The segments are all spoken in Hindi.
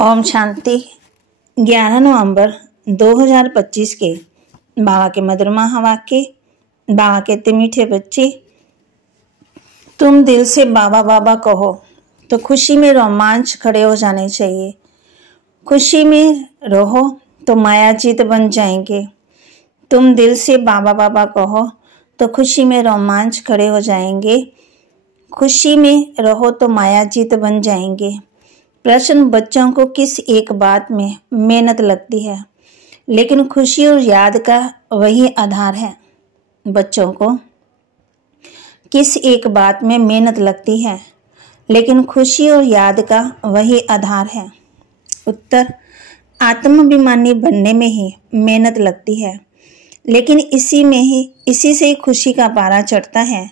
ओम शांति। 11 नवंबर 2025 के बाबा के मधुरमा वाक्य। बाबा कहते मीठे बच्चे, तुम दिल से बाबा बाबा कहो तो खुशी में रोमांच खड़े हो जाने चाहिए। खुशी में रहो तो मायाजीत बन जाएंगे। तुम दिल से बाबा बाबा कहो तो खुशी में रोमांच खड़े हो जाएंगे। खुशी में रहो तो मायाजीत बन जाएंगे। प्रश्न, बच्चों को किस एक बात में मेहनत लगती है, लेकिन खुशी और याद का वही आधार है। बच्चों को किस एक बात में मेहनत लगती है, लेकिन खुशी और याद का वही आधार है। उत्तर, आत्माभिमानी बनने में ही मेहनत लगती है, लेकिन इसी से ही खुशी का पारा चढ़ता है।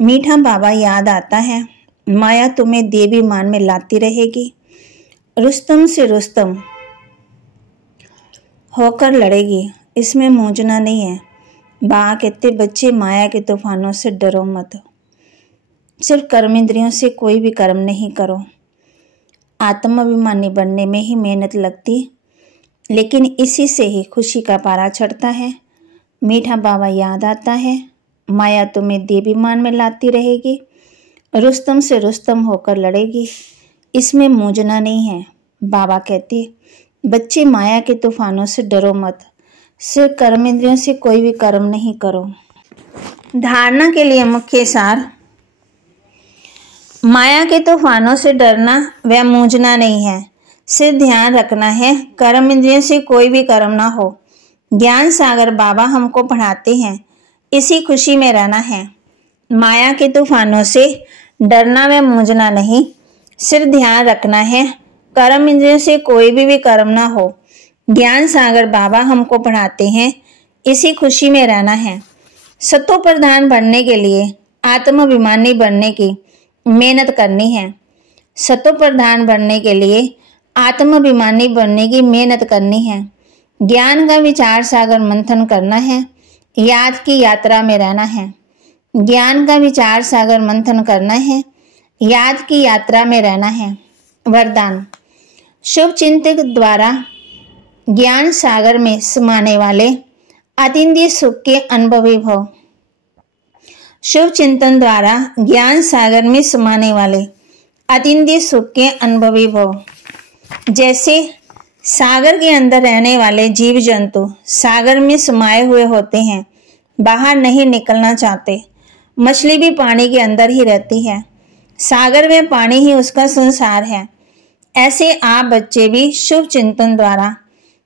मीठा बाबा याद आता है, माया तुम्हें देवी मान में लाती रहेगी। रुस्तम से रुस्तम होकर लड़ेगी, इसमें मूंझना नहीं है। बाबा कहते बच्चे, माया के तूफानों से डरो मत। सिर्फ कर्म इंद्रियों से कोई भी कर्म नहीं करो। आत्माभिमानी बनने में ही मेहनत लगती, लेकिन इसी से ही खुशी का पारा चढ़ता है। मीठा बाबा याद आता है, माया तुम्हें देवी मान में लाती रहेगी। रुस्तम से रुस्तम होकर लड़ेगी, इसमें मूंझना नहीं है। बाबा कहते बच्चे, माया के तूफानों से डरो मत। सिर्फ कर्म इंद्रियों से कोई भी कर्म नहीं करो। धारणा के लिए मुख्य सार, माया के तूफानों से डरना व मूंझना नहीं है। सिर्फ ध्यान रखना है कर्म इंद्रियों से कोई भी कर्म ना हो। ज्ञान सागर बाबा हमको पढ़ाते हैं, इसी खुशी में रहना है। माया के तूफानों से डरना व मूंझना नहीं, सिर्फ ध्यान रखना है कर्म इंद्रियों से कोई भी कर्म ना हो। ज्ञान सागर बाबा हमको पढ़ाते हैं, इसी खुशी में रहना है। सतो प्रधान बनने के लिए आत्माभिमानी बनने की मेहनत करनी है। सतो प्रधान बनने के लिए आत्माभिमानी बनने की मेहनत करनी है। ज्ञान का विचार सागर मंथन करना है, याद की यात्रा में रहना है। ज्ञान का विचार सागर मंथन करना है, याद की यात्रा में रहना है। वरदान, शुभ चिंतक द्वारा ज्ञान सागर में समाने वाले अतीन्द्रिय सुख के अनुभवी भव। शुभ चिंतन द्वारा ज्ञान सागर में समाने वाले अतीन्द्रिय सुख के अनुभवी भव। जैसे सागर के अंदर रहने वाले जीव जंतु सागर में समाये हुए होते हैं, बाहर नहीं निकलना चाहते। मछली भी पानी के अंदर ही रहती है, सागर में पानी ही उसका संसार है। ऐसे आप बच्चे भी शुभ चिंतन द्वारा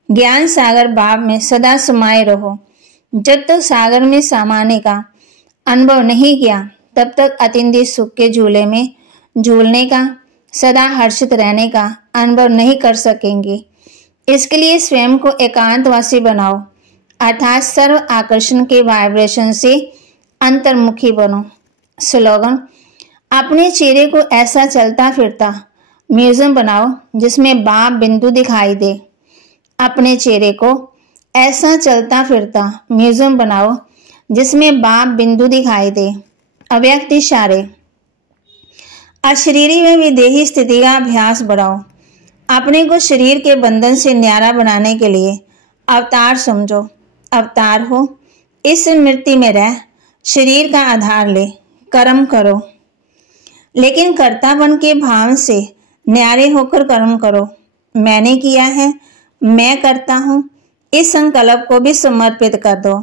ज्ञान सागर भाव में सदा समाये रहो। जब तक सागर में समाने का अनुभव नहीं किया, तब तक अतीन्द्रिय सुख के झूले में झूलने का, सदा हर्षित रहने का अनुभव नहीं कर सकेंगे। इसके लिए स्वयं को एकांतवासी बनाओ, अर्थात सर्व आकर्षण के वाइब्रेशन से अंतर्मुखी बनो। स्लोगन, अपने चेहरे को ऐसा चलता फिरता म्यूजियम बनाओ जिसमें बाप बिंदु दिखाई दे। अपने चेहरे को ऐसा चलता फिरता म्यूजियम बनाओ जिसमें बाप बिंदु दिखाई दे। अव्यक्त इशारे, अशरीरी व विदेही स्थिति का अभ्यास बढ़ाओ। अपने को शरीर के बंधन से न्यारा बनाने के लिए अवतार समझो। अवतार हो, इस स्मृति में रह, शरीर का आधार ले, कर्म करो, लेकिन कर्तापन के भाव से न्यारे होकर कर्म करो। मैंने किया है, मैं करता हूँ, इस संकल्प को भी समर्पित कर दो,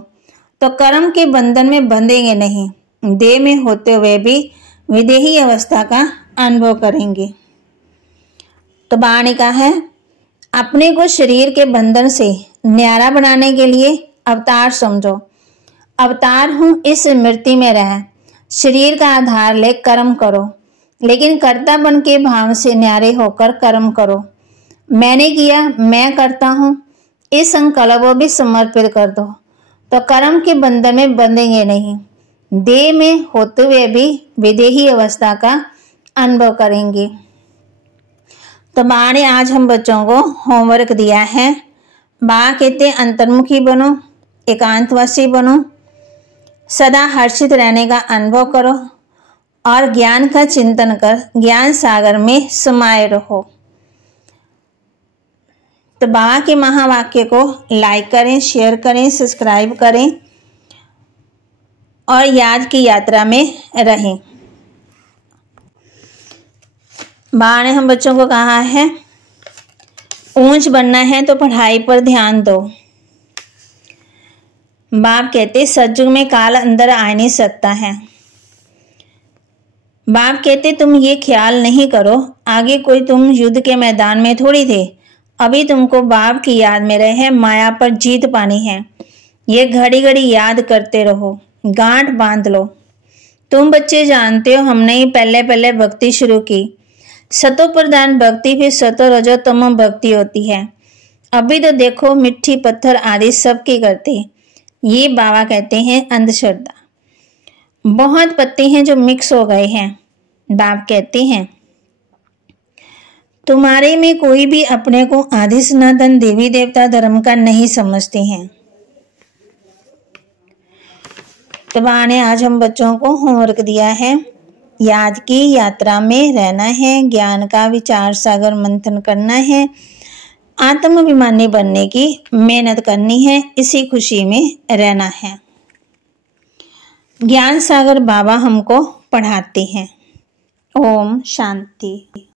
तो कर्म के बंधन में बंधेंगे नहीं। देह में होते हुए भी विदेही अवस्था का अनुभव करेंगे। तो बाबा ने कहा है, अपने को शरीर के बंधन से न्यारा बनाने के लिए अवतार समझो। अवतार हूँ, इस स्मृति में रह, शरीर का आधार ले कर्म करो, लेकिन कर्तापन के भाव से न्यारे होकर कर्म करो। मैंने किया, मैं करता हूँ, इस संकल्प को भी समर्पित कर दो, तो कर्म के बंधन में बंधेंगे नहीं। देह में होते हुए भी विदेही अवस्था का अनुभव करेंगे। तो बाबा ने आज हम बच्चों को होमवर्क दिया है। बाबा कहते अंतर्मुखी बनो, एकांतवासी बनो, सदा हर्षित रहने का अनुभव करो और ज्ञान का चिंतन कर ज्ञान सागर में समाये रहो। तो बाबा के महावाक्य को लाइक करें, शेयर करें, सब्सक्राइब करें और याद की यात्रा में रहें। बाबा ने हम बच्चों को कहा है, ऊंच बनना है तो पढ़ाई पर ध्यान दो। बाप कहते सतयुग में काल अंदर आ नहीं सकता है। बाप कहते तुम ये ख्याल नहीं करो, आगे कोई तुम युद्ध के मैदान में थोड़ी थे, अभी तुमको बाप की याद में रहे माया पर जीत पानी है। ये घड़ी घड़ी याद करते रहो, गांठ बांध लो। तुम बच्चे जानते हो हमने ही पहले पहले भक्ति शुरू की, सतो प्रधान भक्ति, फिर सतो रजो तमो भक्ति होती है। अभी तो देखो मिट्टी पत्थर आदि सबकी करते। ये बाबा कहते हैं अंधश्रद्धा। बहुत पत्ते हैं जो मिक्स हो गए हैं। बाप कहते हैं तुम्हारे में कोई भी अपने को आदि सनातन देवी देवता धर्म का नहीं समझते हैं। तो बाबा ने आज हम बच्चों को होमवर्क दिया है, याद की यात्रा में रहना है, ज्ञान का विचार सागर मंथन करना है, आत्माभिमानी बनने की मेहनत करनी है, इसी खुशी में रहना है। ज्ञान सागर बाबा हमको पढ़ाते हैं। ओम शांति।